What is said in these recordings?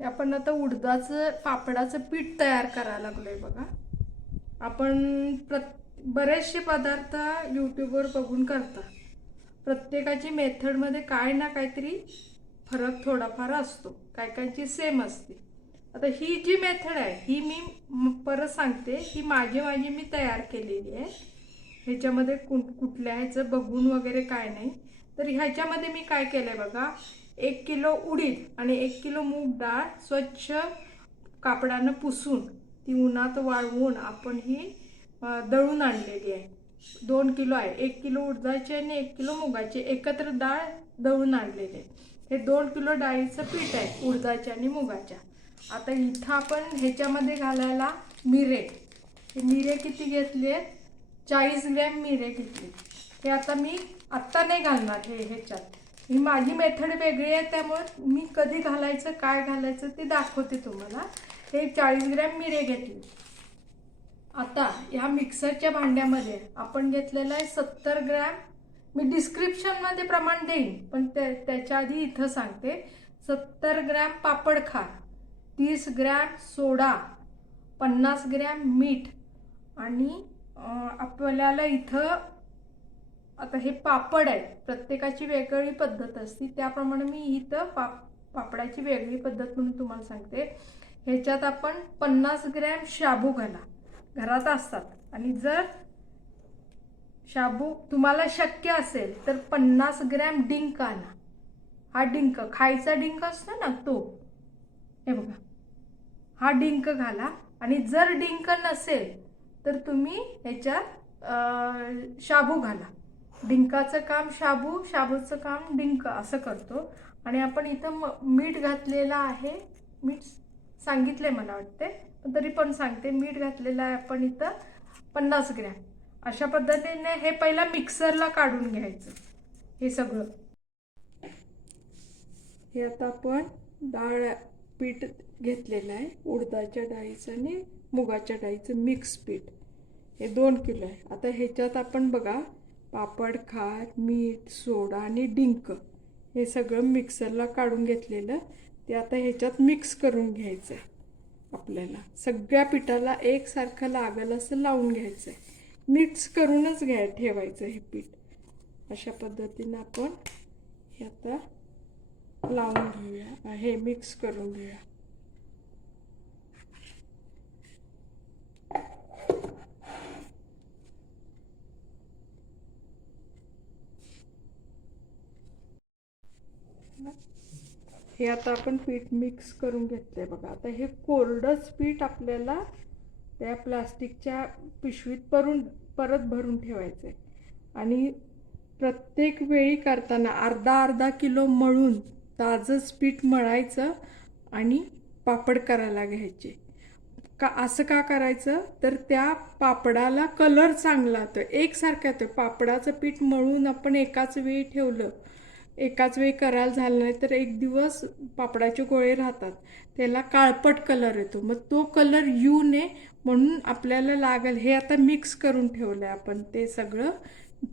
हे आपण आता उडदाचं पापडाचं पीठ तयार करायला लागलोय बघा. आपण प्रत बरेचसे पदार्थ यूट्यूबवर बघून करतात प्रत्येकाची मेथडमध्ये काय ना काहीतरी फरक थोडाफार असतो. काय कायची सेम असते. आता ही जी मेथड आहे ही मी परत सांगते. ही माझी माझी मी तयार केलेली आहे. ह्याच्यामध्ये कुठ कुठल्या ह्याचं बघून वगैरे काय नाही. तर ह्याच्यामध्ये मी काय केलं आहे बघा एक किलो उडीद आणि एक किलो मूग डाळ स्वच्छ कापडानं पुसून ती उन्हात वाळवून आपण ही दळून आणलेली आहे. दोन किलो आहे. एक किलो उडदाची आणि एक किलो मुगाची एकत्र डाळ दळून आणलेली आहे. हे दोन किलो डाळीचं पीठ आहे उडदाच्या आणि मुगाच्या. आता इथं आपण ह्याच्यामध्ये घालायला मिरे. हे मिरे किती घेतले चाळीस ग्रॅम मिरे घेतले हे आता मी आत्ता नाही घालणार हे ह्याच्यात. ही माझी मेथड वेगळी आहे त्यामुळे मी कधी घालायचं काय घालायचं ते दाखवते तुम्हाला. हे चाळीस ग्रॅम मिरे घेतले. आता ह्या मिक्सरच्या भांड्यामध्ये आपण घेतलेलं आहे सत्तर ग्रॅम. मी डिस्क्रिप्शनमध्ये प्रमाण देईन पण त्या त्याच्या आधी इथं सांगते. सत्तर ग्रॅम पापड खार तीस ग्रॅम सोडा पन्नास ग्रॅम मीठ आणि आपल्याला इथं आता हे पापड आहे प्रत्येकाची वेगळी पद्धत असते. त्याप्रमाणे मी इथं पाप पापडाची वेगळी पद्धत म्हणून तुम्हाला सांगते. ह्याच्यात आपण पन्नास ग्रॅम शाबू घाला. घरात असतात. आणि जर शाबू तुम्हाला शक्य असेल तर पन्नास ग्रॅम डिंक आला हा डिंक खायचा डिंक असतो ना तो. हे बघा. हा डिंक घाला. आणि जर डिंक नसेल तर तुम्ही ह्याच्यात शाबू घाला. डिंकाचं काम शाबू शाबूचं काम डिंक असं करतो. आणि आपण इथं मीठ घातलेलं आहे. मीठ सांगितलंय मला वाटते पण तरी पण सांगते. मीठ घातलेलं आहे आपण इथं पन्नास ग्रॅम. अशा पद्धतीने हे पहिला मिक्सरला काढून घ्यायचं. हे सगळं. हे आता आपण डाळ पीठ घेतलेलं आहे. उडदाच्या डाळीचं आणि मुगाच्या डाळीचं मिक्स पीठ. हे दोन किलो आहे. आता ह्याच्यात आपण बघा पापड खार मीठ सोडा आणि डिंक हे सगळं मिक्सरला काढून घेतलेलं. ते आता ह्याच्यात मिक्स करून घ्यायचं आहे आपल्याला. सगळ्या पिठाला एकसारखं लागेल असं लावून घ्यायचं आहे मिक्स करूनच घ्या ठेवायचं हे पीठ. अशा पद्धतीनं आपण हे आता लावून घेऊया. हे मिक्स करून घेऊया. हे आता आपण पीठ मिक्स करून घेतलं आहे बघा. आता हे कोरडंच पीठ आपल्याला त्या प्लास्टिकच्या पिशवीत भरून परत भरून ठेवायचं आहे आणि प्रत्येक वेळी करताना अर्धा अर्धा किलो मळून ताजंच पीठ मळायचं आणि पापड करायला घ्यायचे. का असं का करायचं? तर त्या पापडाला कलर चांगला येतो एकसारखा येतो पापडाचं पीठ मळून आपण एकाच वेळी ठेवलं एकाच वेळी करायला झालं नाही तर एक दिवस पापडाचे गोळे राहतात. त्याला काळपट कलर येतो. मग तो कलर येऊ नये म्हणून आपल्याला लागेल. हे आता मिक्स करून ठेवलं आहे आपण. ते सगळं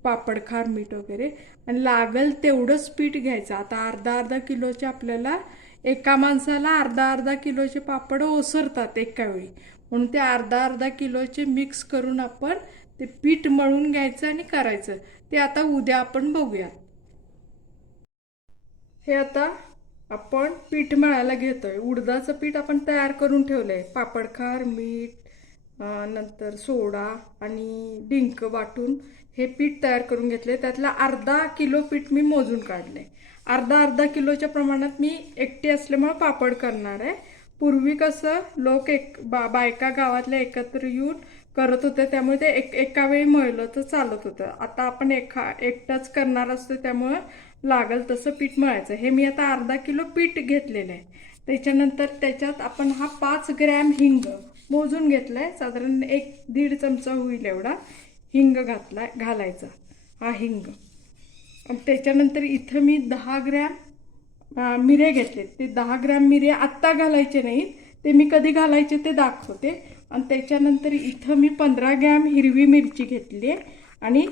पापड खार मीठ वगैरे. आणि लागेल तेवढंच पीठ घ्यायचं. आता अर्धा अर्धा किलोचे आपल्याला एका माणसाला अर्धा अर्धा किलोचे पापड ओसरतात एका वेळी. म्हणून ते अर्धा अर्धा किलोचे मिक्स करून आपण ते पीठ मळून घ्यायचं आणि करायचं. ते आता उद्या आपण बघूयात. हे आता आपण पीठ मळायला घेतोय. उडदाचं पीठ आपण तयार करून ठेवलंय. पापडखार मीठ नंतर सोडा आणि डिंक वाटून हे पीठ तयार करून घेतले त्यातला अर्धा किलो पीठ मी मोजून काढले अर्धा अर्धा किलोच्या प्रमाणात मी एकटी असल्यामुळे पापड करणार आहे. पूर्वी कसं लोक एक बा बायका गावातल्या एकत्र येऊन करत होते. त्यामुळे ते एक एका वेळी मळलं तर चालत होतं. आता आपण एका एकटाच करणार असतो त्यामुळं लागल तसं पीठ मळायचं. हे मी आता अर्धा किलो पीठ घेतलेलं आहे. त्याच्यानंतर त्याच्यात आपण हा पाच ग्रॅम हिंग मोजून घेतला आहे साधारण एक दीड चमचा होईल एवढा हिंग घातला घालायचा हा हिंग. आणि त्याच्यानंतर इथं मी दहा ग्रॅम मिरे घेतले ते दहा ग्रॅम मिरे आत्ता घालायचे नाहीत. ते मी कधी घालायचे ते दाखवते. आणि त्याच्यानंतर इथं मी पंधरा ग्रॅम हिरवी मिरची घेतली आहे. आणि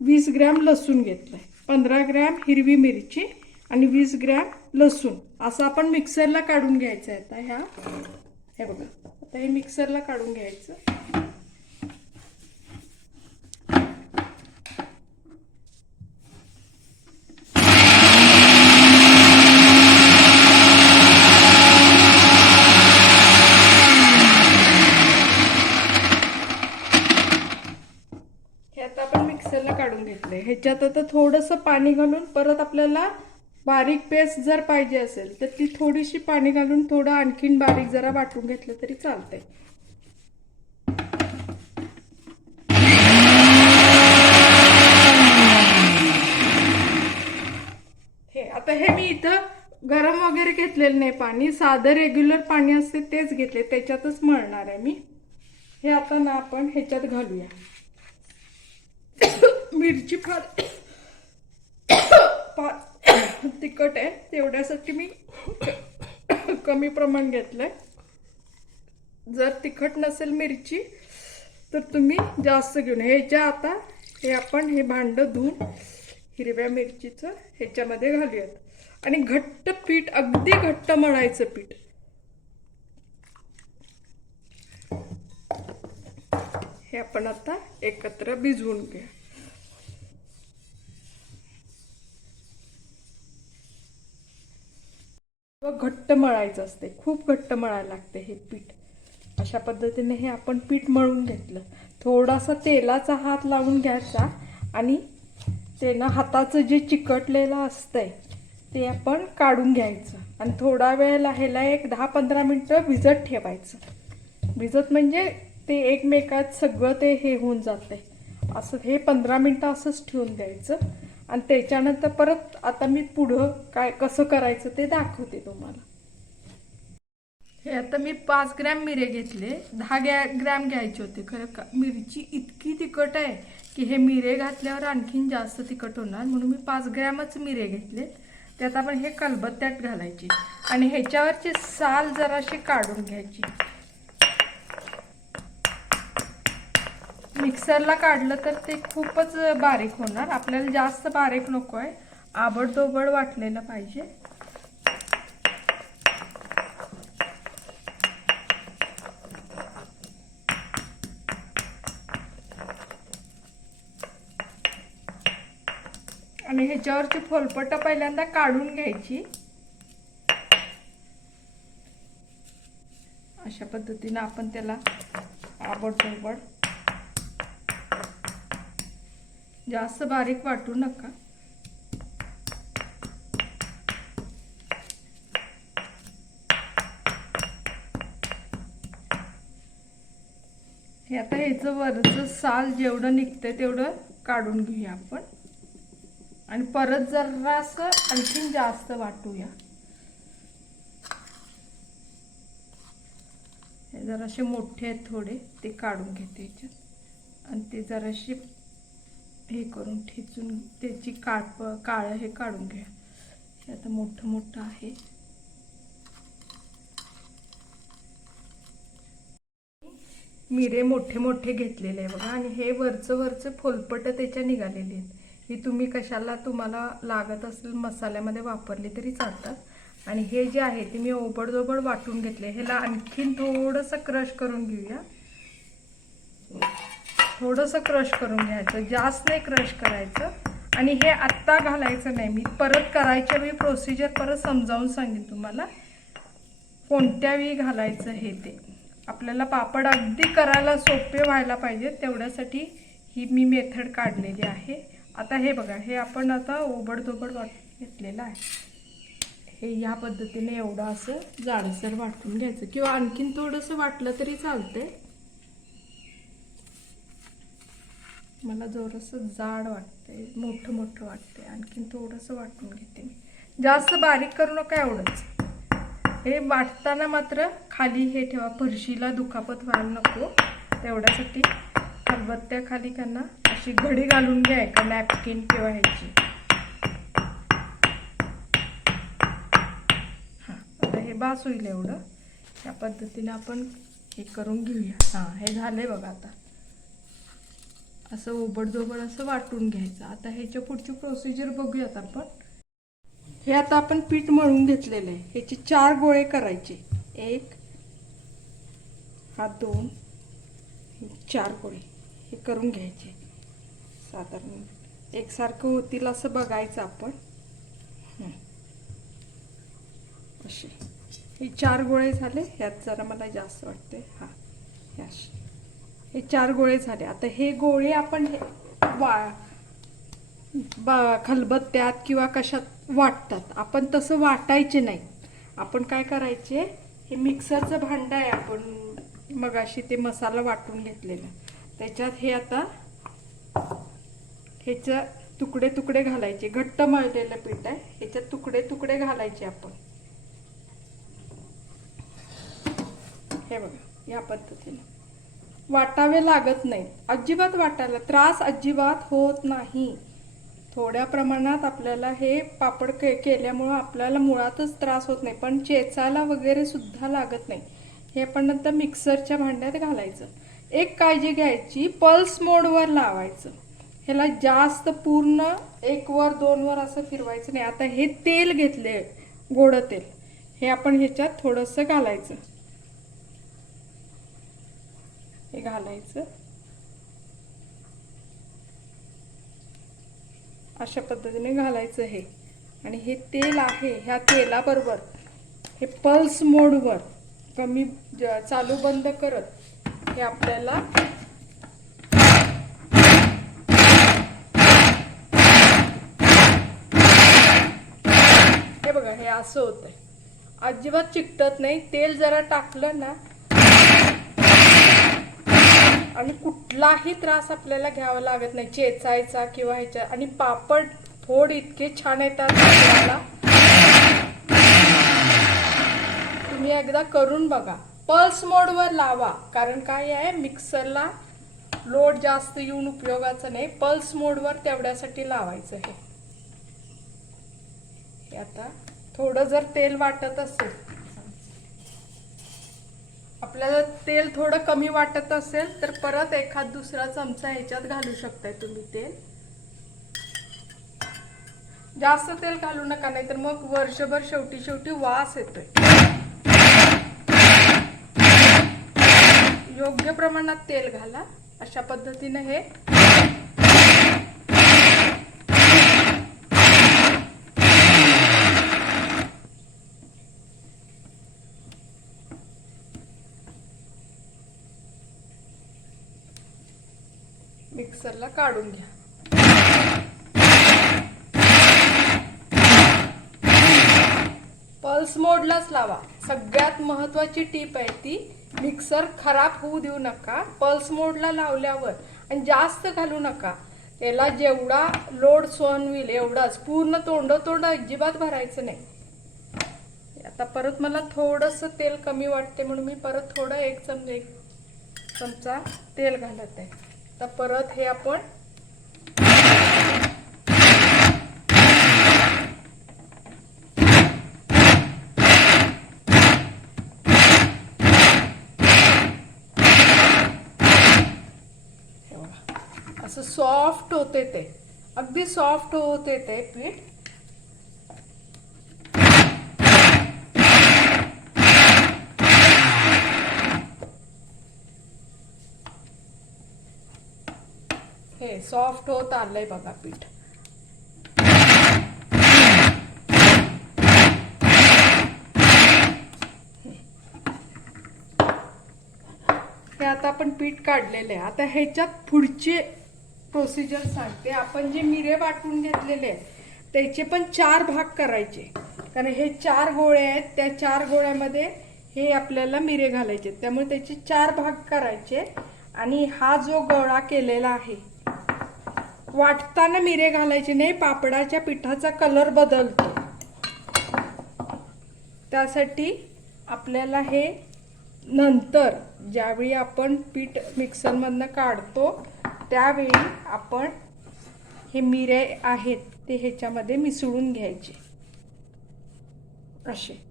वीस ग्रॅम लसूण घेतलं आहे पंधरा ग्रॅम हिरवी मिरची आणि वीस ग्रॅम लसूण. असं आपण मिक्सरला काढून घ्यायचं आहे आता ह्या. हे बघा. आता हे मिक्सरला काढून घ्यायचं हे आता आपण मिक्सरला काढून घेतलंय ह्याच्यात आता थोडंसं पाणी घालून परत आपल्याला बारीक पेस्ट जर पाहिजे असेल तर ती थोडीशी पाणी घालून थोडं आणखीन बारीक जरा वाटून घेतलं तरी चालतंय. हे आता हे मी इथं गरम वगैरे घेतलेलं नाही पाणी साधं रेग्युलर पाणी असते तेच घेतले त्याच्यातच मळणार आहे मी. हे आता ना आपण ह्याच्यात घालूया. मिरची फार फार तिखट आहे तेवढ्यासाठी मी कमी प्रमाण घेतलंय. जर तिखट नसेल मिरची तर तुम्ही जास्त घेऊन ह्याच्या आता हे आपण हे भांड धुवून हिरव्या मिरचीचं ह्याच्यामध्ये घालूयात. आणि घट्ट पीठ अगदी घट्ट मळायचं पीठ. हे आपण आता एकत्र भिजवून घ्या व घट्ट मळायचं असते. खूप घट्ट मळायला लागते हे पीठ. अशा पद्धतीने हे आपण पीठ मळून घेतलं. थोडासा तेलाचा हात लावून घ्यायचा आणि ते ना हाताचं जे चिकटलेलं असतंय ते आपण काढून घ्यायचं. आणि थोडा वेळ ह्याला एक दहा पंधरा मिनटं भिजत ठेवायचं. भिजत म्हणजे ते एकमेकात सगळं ते हे होऊन जाते असं हे पंधरा मिनटं असंच ठेवून द्यायचं. आणि त्याच्यानंतर परत आता मी पुढं काय कसं करायचं ते दाखवते तुम्हाला. हे आता मी पाच ग्रॅम मिरे घेतले. दहा गॅ ग्रॅम घ्यायचे होते खरं का? मिरची इतकी तिखट आहे की हे मिरे घातल्यावर आणखीन जास्त तिखट होणार. म्हणून मी पाच ग्रॅमच मिरे घेतले. त्यात आपण हे कलबत्त्यात घालायचे. आणि ह्याच्यावरची साल जराशी काढून घ्यायची. मिक्सरला काढलं तर ते खूपच बारीक होणार. आपल्याला जास्त बारीक नको आहे आबडदोबड वाटलेलं पाहिजे. आणि ह्याच्यावरची फोलपट पहिल्यांदा काढून घ्यायची. अशा पद्धतीनं आपण त्याला आबडदोबड जास्त बारीक वाटू नका. हे आता ह्याचं वरचं साल जेवढं निघतंय तेवढं काढून घेऊया आपण. आणि परत जरासं आणखीन जास्त वाटूया. हे जरासे मोठे आहेत थोडे ते काढून घेते ह्याच्यात आणि ते जराशी हे करून ठेचून त्याची काळप काळं हे काढून घ्या. हे आता मोठं मोठं आहे. मिरे मोठे मोठे घेतलेले आहे बघा. आणि हे वरचं वरचं फोलपट त्याच्या निघालेले आहेत. ही तुम्ही कशाला तुम्हाला लागत असेल मसाल्यामध्ये वापरली तरी चालतात. आणि हे जे आहे ते मी ओबडदोबड वाटून घेतले. ह्याला आणखीन थोडंसं क्रश करून घेऊया. थोडंसं क्रश करून घ्यायचं जास्त नाही क्रश करायचं. आणि हे आत्ता घालायचं नाही. मी परत करायच्या वेळी प्रोसिजर परत समजावून सांगेन तुम्हाला. कोणत्या वेळी घालायचं हे ते. आपल्याला पापड अगदी करायला सोपे व्हायला पाहिजे तेवढ्यासाठी ही मी मेथड काढलेली आहे. आता हे बघा हे आपण आता ओबडधोबड वाट घेतलेलं आहे. हे ह्या पद्धतीने एवढं असं जाडसर वाटून घ्यायचं. किंवा आणखीन थोडंसं वाटलं तरी चालतंय. मला जरासं जाड वाटते मोठं मोठं वाटते आणखीन थोडंसं वाटून घेते मी. जास्त बारीक करू नका एवढंच. हे वाटताना मात्र खाली हे ठेवा फरशीला दुखापत व्हायला नको. तेवढ्यासाठी खलबत्त्या खाली त्यांना अशी घडी घालून घ्या एका नॅपकिन किंवा ह्याची. हां आता हे बास होईल एवढं. या पद्धतीने आपण हे करून घेऊया. हां हे झालंय बघा आता. असं ओबडधोबड असं वाटून घ्यायचं. आता ह्याच्या पुढची प्रोसिजर बघूयात आपण. हे आता आपण पीठ मळून घेतलेलं आहे. ह्याचे चार गोळे करायचे. एक हा दोन चार गोळे. हे करून घ्यायचे. साधारण एकसारखं होतील असं बघायचं आपण. असे. हे चार गोळे झाले. ह्यात जरा मला जास्त वाटते हां. हे असे. हे चार गोळे झाले. आता हे गोळे आपण वा बा खलबत्त्यात किंवा कशात वाटतात. आपण तसं वाटायचे नाही. आपण काय करायचे? हे मिक्सरचं भांडं आहे आपण मगाशी ते मसाला वाटून घेतलेला. त्याच्यात हे आता ह्याचं तुकडे तुकडे घालायचे. घट्ट मळलेलं पीठ आहे. ह्याच्यात तुकडे तुकडे घालायचे आपण. हे बघा या पद्धतीने. वाटावे लागत नाही. अजिबात वाटायला त्रास अजिबात होत नाही. थोड्या प्रमाणात आपल्याला हे पापड के केल्यामुळं आपल्याला मुळातच त्रास होत नाही पण चेचायला वगैरे सुद्धा लागत नाही. हे आपण नंतर मिक्सरच्या भांड्यात घालायचं. एक काळजी घ्यायची पल्स मोडवर लावायचं. ह्याला जास्त पूर्ण एक वर दोन वर असं फिरवायचं नाही. आता हे तेल घेतले गोड तेल. हे आपण ह्याच्यात थोडंसं घालायचं. ते घालायचं. अशा पद्धतीने घालायचं हे. आणि हे तेल आहे ह्या तेलाबरोबर हे पल्स मोडवर कमी चालू बंद करत हे आपल्याला हे बघा हे असं होतंय. अजिबात चिकटत नाही. तेल जरा टाकलं ना आणि कुठलाही त्रास आपल्याला घ्यावा लागत नाही. चेचायचा किंवा ह्याच्या आणि पापड फोड इतके छान येतात आपल्याला. तुम्ही एकदा करून बघा. पल्स मोडवर लावा. कारण काय आहे? मिक्सरला लोड जास्त येऊन उपयोगाचं नाही. पल्स मोडवर तेवढ्यासाठी लावायचं हे. हे आता थोडं जर तेल वाटत असेल आपल्याला तेल थोडं कमी वाटत असेल तर परत एखाद दुसरा चमचा ह्याच्यात घालू शकताय तुम्ही तेल. जास्त तेल घालू नका नाही तर मग वर्षभर शेवटी शेवटी वास येतोय. योग्य प्रमाणात तेल घाला. अशा पद्धतीने हे मिक्सरला काढून घ्या. पल्स मोडलाच लावा. सगळ्यात महत्वाची टीप आहे ती मिक्सर खराब होऊ देऊ नका. पल्स मोडला लावल्यावर आणि जास्त घालू नका. त्याला जेवढा लोड सहन होईल एवढाच. पूर्ण तोंड तोंड अजिबात भरायचं नाही. आता परत मला थोडंसं तेल कमी वाटते म्हणून मी परत थोडं एक चमचा एक चमचा तेल घालत आहे. आता परत हे आपण असं सॉफ्ट होते ते. अगदी सॉफ्ट होते ते पीठ. सॉफ्ट होत आलंय बघा पीठ. हे आता आपण पीठ काढलेले आहे. आता ह्याच्यात पुढचे प्रोसिजर सांगते. आपण जे मिरे वाटून घेतलेले आहेत त्याचे पण चार भाग करायचे. कारण हे चार गोळे आहेत त्या चार गोळ्यामध्ये हे आपल्याला मिरे घालायचे त्यामुळे त्याचे चार भाग करायचे. आणि हा जो गोळा केलेला आहे वाटताना मिरे घालायचे नाही पापडाच्या पिठाचा कलर बदलतो. त्यासाठी आपल्याला हे नंतर ज्यावेळी आपण पीठ मिक्सरमधनं काढतो त्यावेळी आपण हे मिरे आहेत ते ह्याच्यामध्ये मिसळून घ्यायचे. असे.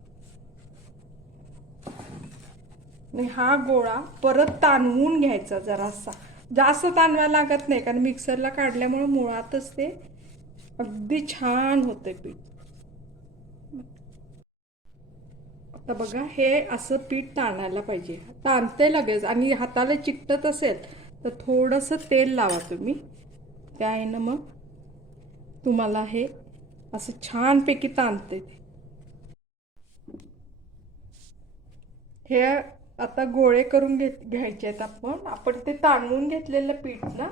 हा गोळा परत ताणवून घ्यायचा जरासा. जास्त ताणवायला लागत नाही कारण मिक्सरला काढल्यामुळे मुळातच ते अगदी छान होते पीठ. आता बघा हे असं पीठ ताणायला पाहिजे. ताणते लगेच आणि हाताला चिकटत असेल तर थोडंसं तेल लावा तुम्ही. त्या ना मग तुम्हाला हे असं छानपैकी ताणते हे आता गोळे करून घेत घ्यायचे आहेत आपण. आपण ते तांदून घेतलेलं पीठ ना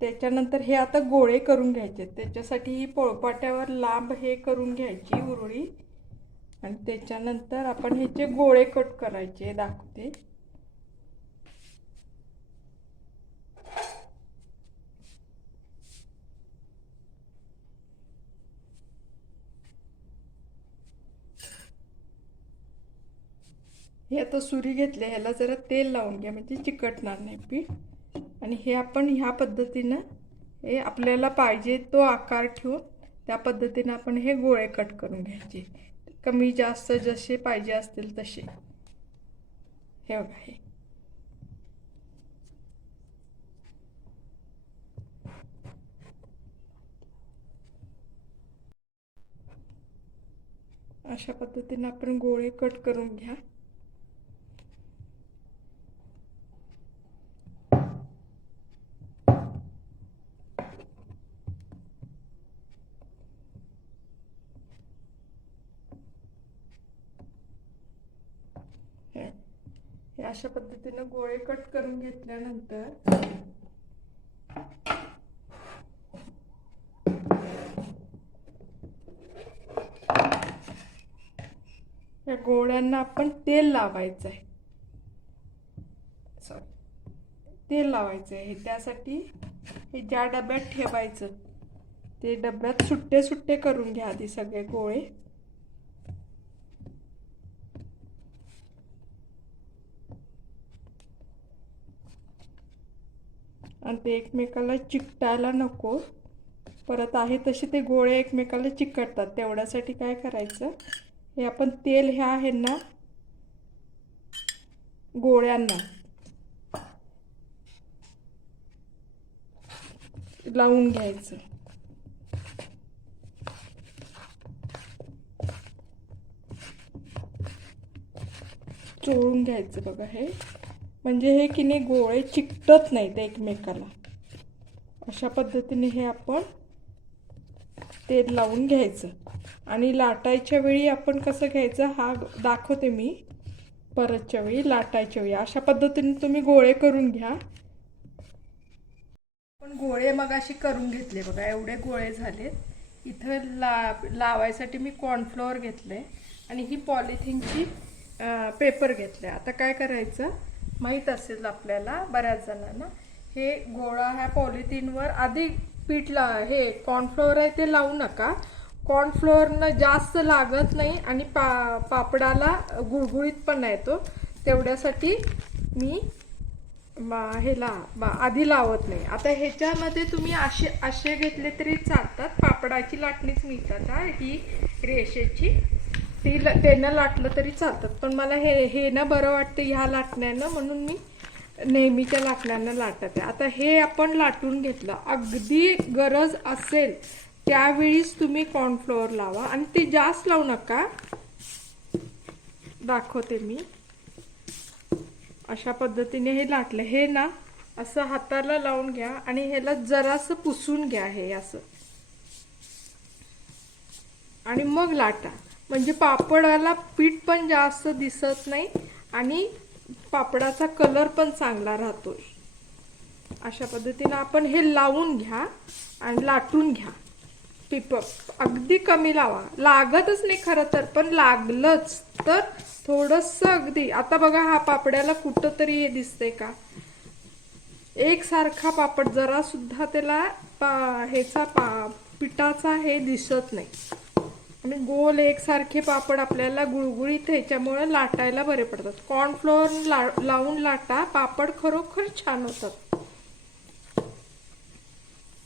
त्याच्यानंतर हे आता गोळे करून घ्यायचे आहेत. त्याच्यासाठी ही पोळपाट्यावर लांब हे करून घ्यायची उरळी. आणि त्याच्यानंतर आपण ह्याचे गोळे कट करायचे दाखवते. हे आता सुरी घेतले ह्याला जरा तेल लावून घ्या म्हणजे चिकटणार नाही पीठ. आणि हे आपण ह्या पद्धतीनं हे आपल्याला पाहिजे तो आकार ठेवून त्या पद्धतीनं आपण हे गोळे कट करून घ्यायचे. कमी जास्त जसे पाहिजे असतील तसे. हे बघा हे. अशा पद्धतीने आपण गोळे कट करून घ्या हे हे अशा पद्धतीनं गोळे कट करून घेतल्यानंतर या गोळ्यांना आपण तेल लावायचं आहे सॉरी तेल लावायचं आहे त्यासाठी हे ज्या डब्यात ठेवायचं ते डब्यात सुट्टे सुट्टे करून घ्या आधी सगळे गोळे. आणि ते एकमेकाला चिकटायला नको. परत आहे तसे ते गोळे एकमेकाला चिकटतात. तेवढ्यासाठी काय करायचं? हे आपण तेल ह्या आहे ना? गोळ्यांना. लावून घ्यायचं. चोळून घ्यायचं बघा हे. म्हणजे हे की नाही गोळे चिकटत नाहीत एकमेकाला. अशा पद्धतीने हे आपण तेल लावून घ्यायचं. आणि लाटायच्या वेळी आपण कसं घ्यायचं हा दाखवते मी. परतच्या वेळी लाटायच्या वेळी. अशा पद्धतीने तुम्ही गोळे करून घ्या. पण गोळे मग अशी करून घेतले बघा एवढे गोळे झालेत इथं ला लावायसाठी मी कॉर्नफ्लॉवर घेतले आणि ही पॉलिथिनची पेपर घेतलं आहे आता काय करायचं? माहीत असेल आपल्याला बऱ्याच जणांना. हे गोळा ह्या पॉलिथिनवर आधी पीठ ला हे कॉर्नफ्लोअर आहे ते लावू नका. कॉर्नफ्लोअरनं जास्त लागत नाही आणि पा पापडाला गुळगुळीत पण नाही तो. तेवढ्यासाठी मी मा- हे ला मा- आधी लावत नाही. आता ह्याच्यामध्ये तुम्ही असे असे घेतले तरी चालतात. पापडाची लाटणीच मिळतात हा ही रेषेची. ती त्यांना लाटलं तरी चालतात. पण मला हे हे ना बरं वाटतं ह्या लाटण्यानं म्हणून मी नेहमीच्या लाटण्यानं लाटते. आता हे आपण लाटून घेतलं अगदी गरज असेल त्यावेळीच तुम्ही कॉर्नफ्लोअर लावा. आणि ते जास्त लावू नका. दाखवते मी. अशा पद्धतीने हे लाटलं. हे ना असं हाताला लावून घ्या आणि ह्याला जरासं पुसून घ्या हे असं. आणि मग लाटा. म्हणजे पापडाला पीठ पण जास्त दिसत नाही आणि पापडाचा कलर पण चांगला राहतो अशा पद्धतीने आपण हे लावून घ्या आणि लाटून घ्या. पिप अगदी कमी लावा. लागतच नाही खरं तर पण लागलंच. तर थोडंसं अगदी. आता बघा हा पापड्याला कुठं तरी हे दिसतंय का? एकसारखा पापड जरा सुद्धा त्याला पा ह्याचा पा पिठाचा हे दिसत नाही. आणि गोल एकसारखे पापड आपल्याला गुळगुळीत ह्याच्यामुळे लाटायला बरे पडतात. कॉर्नफ्लोअर ला लावून लाटा पापड खरोखर छान होतात.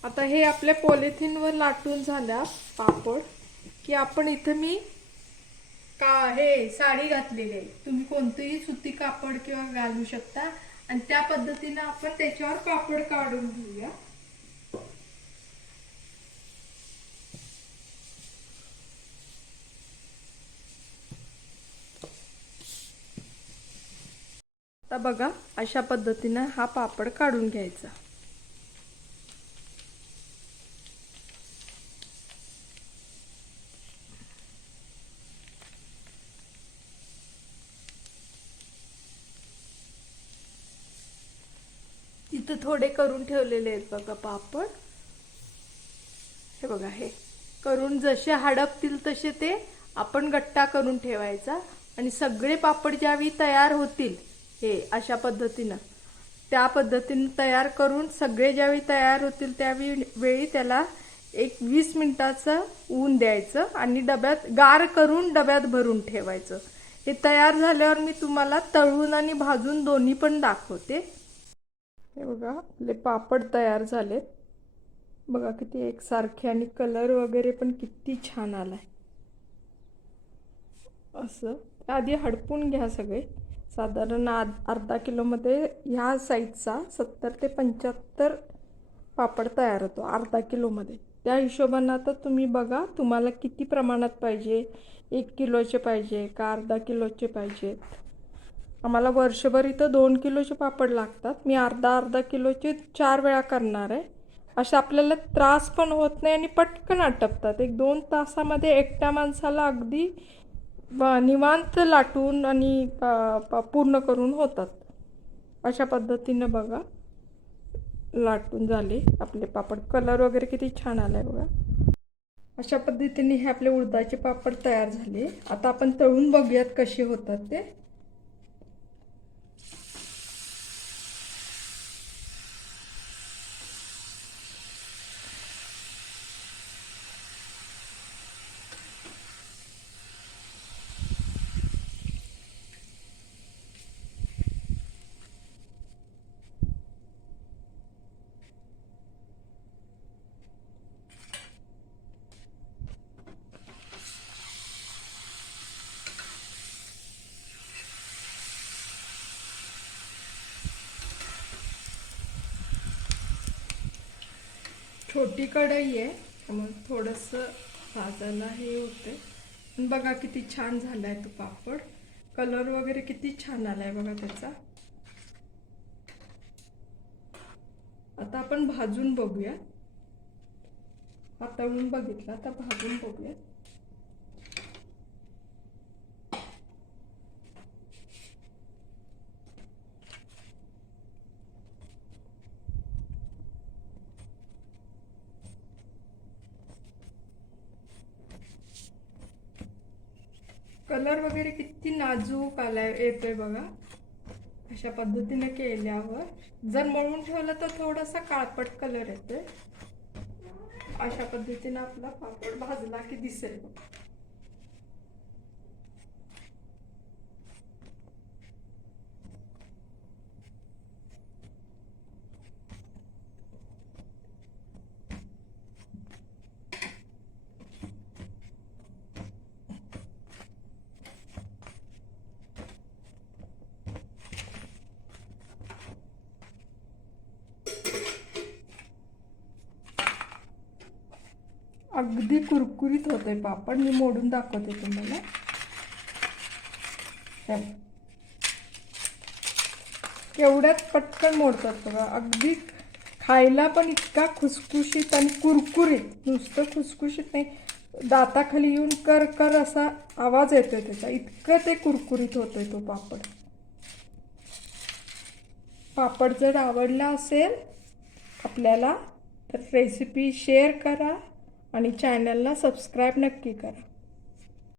आता हे आपल्या पॉलिथिनवर लाटून झाल्या पापड की आपण इथं मी का हे साडी घातलेली आहे. तुम्ही कोणतंही सुती कापड किंवा घालू शकता. आणि त्या पद्धतीनं आपण त्याच्यावर पापड काढून घेऊया. आता बघा अशा पद्धतीनं हा पापड काढून घ्यायचा. इथं थोडे करून ठेवलेले आहेत बघा पापड. हे बघा हे करून जसे हडपतील तसे ते आपण गट्टा करून ठेवायचा. आणि सगळे पापड ज्यावेळी तयार होतील हे अशा पद्धतीनं. त्या पद्धतीनं तयार करून सगळे ज्यावेळी तयार होतील त्यावेळी वेळी त्याला एक वीस मिनिटाचं ऊन द्यायचं आणि डब्यात गार करून डब्यात भरून ठेवायचं. हे तयार झाल्यावर मी तुम्हाला तळून आणि भाजून दोन्ही पण दाखवते. हे बघा आपले पापड तयार झालेत. बघा किती एकसारखे आणि कलर वगैरे पण किती छान आलाय. असं. आधी हडपून घ्या सगळे. साधारण आ अर्धा किलोमध्ये ह्या साईजचा सत्तर ते पंच्याहत्तर पापड तयार होतो अर्धा किलोमध्ये. त्या हिशोबानं आता तुम्ही बघा तुम्हाला किती प्रमाणात पाहिजे? एक किलोचे पाहिजे का अर्धा किलोचे पाहिजेत आम्हाला वर्षभर इथं दोन किलोचे पापड लागतात. मी अर्धा अर्धा किलोचे चार वेळा करणार आहे. अशा आपल्याला त्रास पण होत नाही आणि पटकन आटपतात. एक दोन तासामध्ये एकट्या माणसाला अगदी ब- निवांत लाटून आणि प- प- पूर्ण करून होतात. अशा पद्धतीनं बघा. लाटून झाले आपले पापड. कलर वगैरे किती छान आला आहे बघा. अशा पद्धतीने हे आपले उडदाचे पापड तयार झाले. आता आपण तळून बघूयात कसे होतात ते. छोटी कढई आहे त्यामुळे थोडंसं भाजायला हे होते बघा किती छान झालाय तो पापड. कलर वगैरे किती छान आलाय बघा त्याचा. आता आपण भाजून बघूया. आता तळून बघितला आता भाजून बघूया. कलर वगैरे किती नाजूक आलाय येतोय बघा. अशा पद्धतीने केल्यावर जर मळून ठेवलं तर थोडासा काळपट कलर येतोय. अशा पद्धतीने आपला पापड भाजला की दिसेल. अगदी कुरकुरीत होते पापड मी मोडून दाखवते तुम्हाला. एवढ्यात पटकन मोडतात बघा. अगदी खायला पण इतका खुसखुशीत आणि कुरकुरीत. नुसतं खुसखुशीत नाही. दाताखाली येऊन कर कर असा आवाज येतोय त्याचा. इतकं ते कुरकुरीत होतोय तो पापड. पापड जर आवडला असेल आपल्याला तर रेसिपी शेअर करा. आणि चॅनलला सबस्क्राईब नक्की करा.